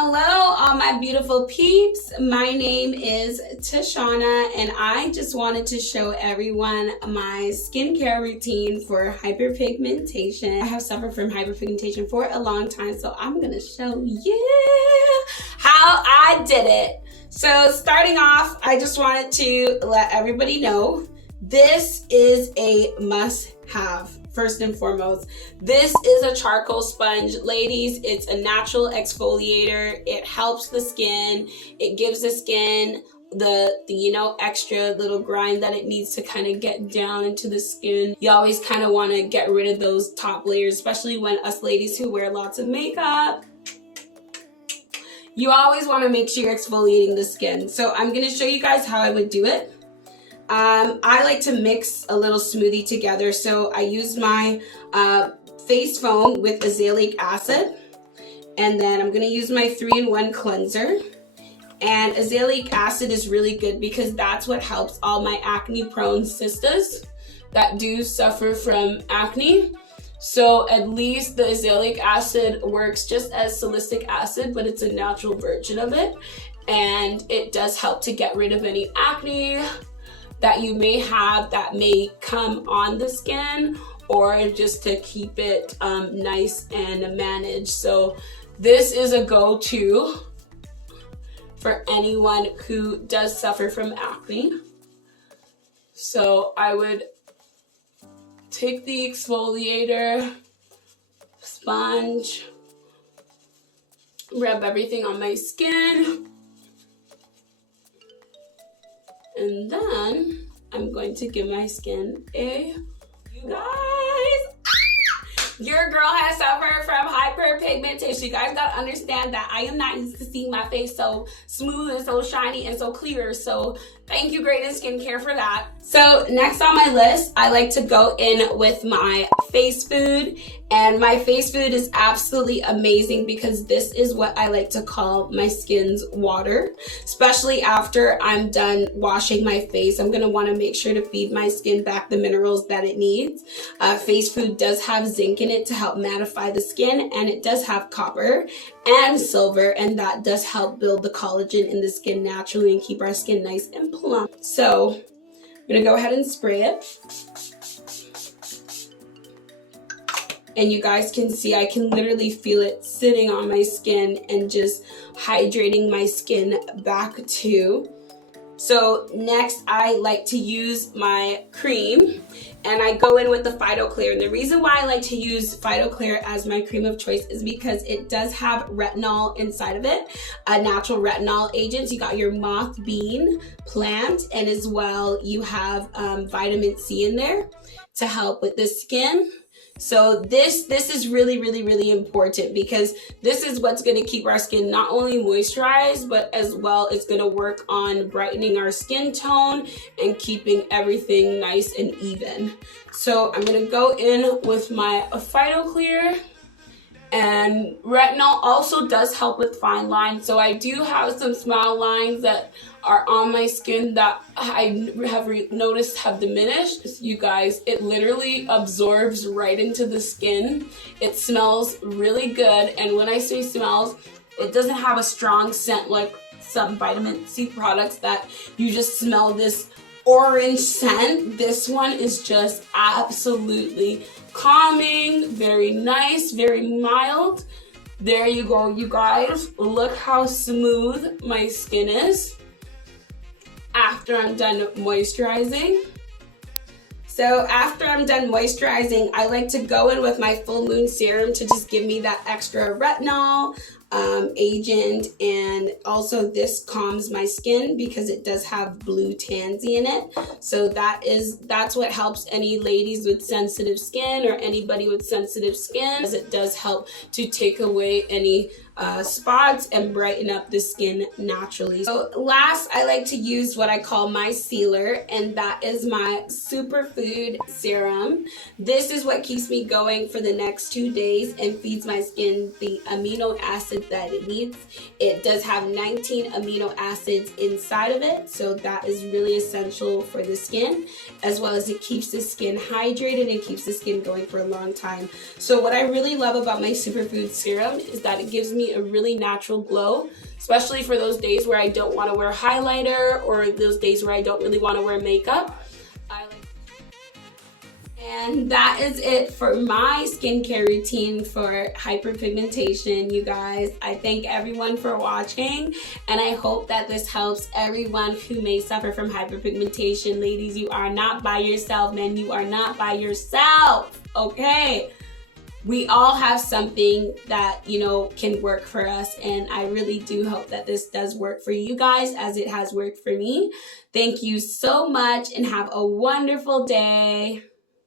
Hello, all my beautiful peeps. My name is Tishawna, and I just wanted to show everyone my skincare routine for hyperpigmentation. I have suffered from hyperpigmentation for a long time, so I'm gonna show you how I did it. So starting off, I just wanted to let everybody know this is a must-have. First and foremost, this is a charcoal sponge. Ladies, it's a natural exfoliator. It helps the skin. It gives the skin the extra little grind that it needs to kind of get down into the skin. You always kind of want to get rid of those top layers, especially when us ladies who wear lots of makeup. You always want to make sure you're exfoliating the skin. So I'm going to show you guys how I would do it. I like to mix a little smoothie together, so I use my face foam with azelaic acid, and then I'm going to use my 3-in-1 cleanser. And azelaic acid is really good because that's what helps all my acne prone sisters that do suffer from acne. So at least the azelaic acid works just as salicylic acid, but it's a natural version of it, and it does help to get rid of any acne that you may have that may come on the skin, or just to keep it nice and managed. So this is a go-to for anyone who does suffer from acne. So I would take the exfoliator, sponge, rub everything on my skin. And then I'm going to give my skin you guys, your girl has suffered from hyperpigmentation. You guys gotta understand that I am not used to seeing my face so smooth and so shiny and so clear. So thank you, Graydon Skincare, for that. So next on my list, I like to go in with my face food. And my face food is absolutely amazing because this is what I like to call my skin's water. Especially after I'm done washing my face, I'm gonna wanna make sure to feed my skin back the minerals that it needs. Face food does have zinc in it to help mattify the skin, and it does have copper and silver, and that does help build the collagen in the skin naturally and keep our skin nice and plump. So I'm gonna go ahead and spray it. And you guys can see I can literally feel it sitting on my skin and just hydrating my skin back too. So next I like to use my cream, and I go in with the PhytoClear. And the reason why I like to use PhytoClear as my cream of choice is because it does have retinol inside of it, a natural retinol agent. You got your moth bean plant, and as well you have vitamin C in there to help with the skin. So this is really important because this is what's going to keep our skin not only moisturized, but as well it's going to work on brightening our skin tone and keeping everything nice and even. So I'm going to go in with my PhytoClear. And retinol also does help with fine lines. So I do have some smile lines that are on my skin that I have noticed have diminished. You guys, it literally absorbs right into the skin. It smells really good. And when I say smells, it doesn't have a strong scent like some vitamin C products that you just smell this orange scent. This one is just absolutely calming, very nice, very mild. There you go, you guys. Look how smooth my skin is after I'm done moisturizing. So after I'm done moisturizing, I like to go in with my full moon serum to just give me that extra retinol agent, and also this calms my skin because it does have blue tansy in it. So that's what helps any ladies with sensitive skin or anybody with sensitive skin, as it does help to take away any spots and brighten up the skin naturally. So last, I like to use what I call my sealer, and that is my Superfood Serum. This is what keeps me going for the next 2 days and feeds my skin the amino acid that it needs. It does have 19 amino acids inside of it, so that is really essential for the skin, as well as it keeps the skin hydrated and keeps the skin going for a long time. So what I really love about my Superfood Serum is that it gives me me a really natural glow, especially for those days where I don't want to wear highlighter or those days where I don't really want to wear makeup. And that is it for my skincare routine for hyperpigmentation, you guys. I thank everyone for watching, and I hope that this helps everyone who may suffer from hyperpigmentation. Ladies, you are not by yourself. Men, you are not by yourself, okay? We all have something that, you know, can work for us, and I really do hope that this does work for you guys as it has worked for me. Thank you so much, and have a wonderful day.